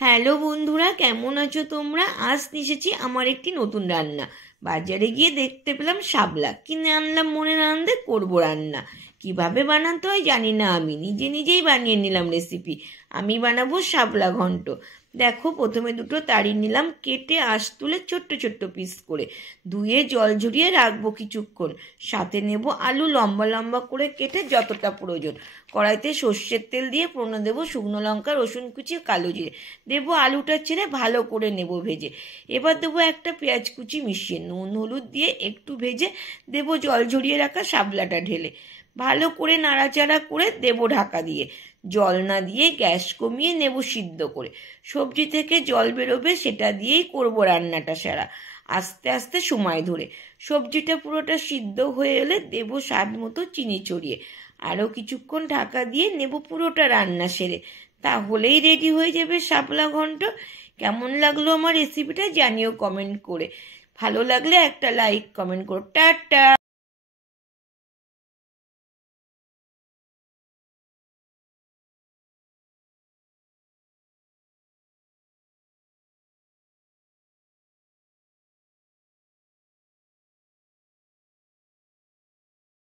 Hello বন্ধুরা, কেমন আছো তোমরা? আজ এসেছি আমার একটি নতুন রান্না। বাজারে গিয়ে দেখতে পেলাম শাপলা, কিনে আনলাম মনের আনন্দে, করবো রান্না। কিভাবে বানাতে হয় জানি না, আমি নিজেই বানিয়ে নিলাম রেসিপি। আমি বানাবো শাপলা ঘন্ট। দেখো, প্রথমে দুটো তাড়ি নিলাম, কেটে আঁশ তুলে ছোট্ট ছোট্ট পিস করে ধুয়ে জল ঝরিয়ে রাখবো কিছুক্ষণ। সাথে নেব আলু, লম্বা লম্বা করে কেটে যতটা প্রয়োজন। কড়াইতে সর্ষের তেল দিয়ে ফোড়ন দেবো শুকনো লঙ্কা, রসুন কুচি, কালো জিরে দেবো। আলুটা ছেড়ে ভালো করে নেব ভেজে। এবার দেবো একটা পেঁয়াজ কুচি মিশিয়ে, নুন হলুদ দিয়ে একটু ভেজে দেবো জল ঝরিয়ে রাখা শাপলাটা ঢেলে। ভালো করে নাড়াচাড়া করে দেবো ঢাকা দিয়ে। জল না দিয়ে গ্যাস কমিয়ে নেব সিদ্ধ করে। সবজি থেকে জল বেরোবে, সেটা দিয়েই করবো রান্নাটা সারা, আস্তে আস্তে সময় ধরে। সবজিটা পুরোটা সিদ্ধ হয়ে এলে দেবো স্বাদ মতো চিনি ছড়িয়ে। আরও কিছুক্ষণ ঢাকা দিয়ে নেব পুরোটা রান্না সেরে। তাহলেই রেডি হয়ে যাবে শাপলা ঘন্ট। কেমন লাগলো আমার রেসিপিটা জানিও কমেন্ট করে। ভালো লাগলে একটা লাইক কমেন্ট করো। টাটা।